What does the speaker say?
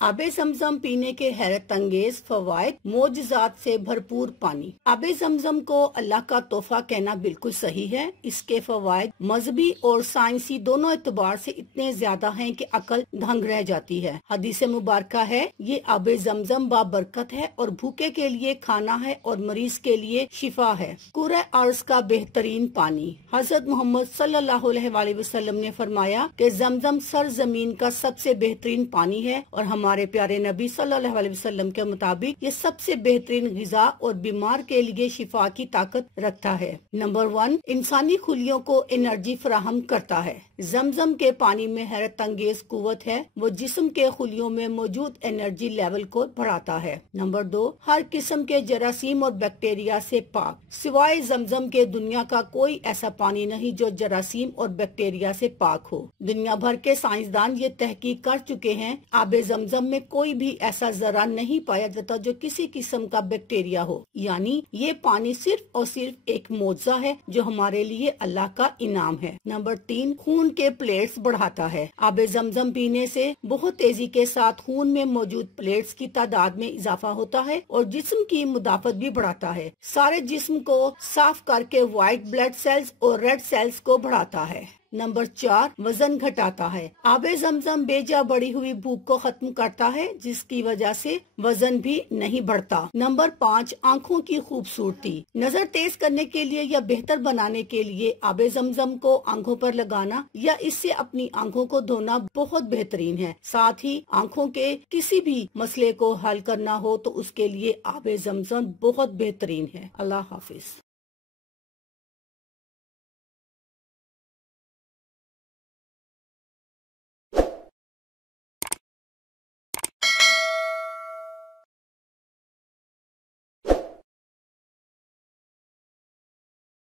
आबे जमजम पीने के हैरत अंगेज फवायद, मोजजात से भरपूर पानी। आबे जमजम को अल्लाह का तोहफा कहना बिल्कुल सही है। इसके फवायद मजहबी और साइंसी दोनों एतबार से इतने ज्यादा हैं कि अकल दंग रह जाती है। हदीस मुबारका है, ये आबे जमजम बाबरकत है और भूखे के लिए खाना है और मरीज के लिए शिफा है। कुरे अर्ज का बेहतरीन पानी। हजरत मोहम्मद सल्लल्लाहु अलैहि वसल्लम ने फरमाया कि जमजम सर जमीन का सबसे बेहतरीन पानी है और हमारे प्यारे नबी सल्लल्लाहु अलैहि वसल्लम के मुताबिक ये सबसे बेहतरीन ग़िज़ा और बीमार के लिए शिफा की ताकत रखता है। नंबर 1, इंसानी खुलियों को एनर्जी फराहम करता है। जमजम के पानी में हैरत अंगेज कुव्वत है, वो जिस्म के खुलियों में मौजूद एनर्जी लेवल को बढ़ाता है। नंबर 2, हर किस्म के जरासीम और बैक्टीरिया से पाक। सिवाय जमजम के दुनिया का कोई ऐसा पानी नहीं जो जरासीम और बैक्टीरिया से पाक हो। दुनिया भर के साइंसदान ये तहकीक कर चुके हैं, आबे जमजम में कोई भी ऐसा जरा नहीं पाया जाता जो किसी किस्म का बैक्टीरिया हो। यानी ये पानी सिर्फ और सिर्फ एक मौजज़ा है जो हमारे लिए अल्लाह का इनाम है। नंबर 3, खून के प्लेट्स बढ़ाता है। आबे जमजम पीने से बहुत तेजी के साथ खून में मौजूद प्लेट्स की तादाद में इजाफा होता है और जिस्म की मुदाफत भी बढ़ाता है। सारे जिस्म को साफ करके व्हाइट ब्लड सेल्स और रेड सेल्स को बढ़ाता है। नंबर 4, वजन घटाता है। आबे जमजम बेजा बढ़ी हुई भूख को खत्म करता है, जिसकी वजह से वजन भी नहीं बढ़ता। नंबर 5, आँखों की खूबसूरती। नजर तेज करने के लिए या बेहतर बनाने के लिए आबे जमजम को आँखों पर लगाना या इससे अपनी आँखों को धोना बहुत बेहतरीन है। साथ ही आँखों के किसी भी मसले को हल करना हो तो उसके लिए आबे जमजम बहुत बेहतरीन है। अल्लाह हाफिज।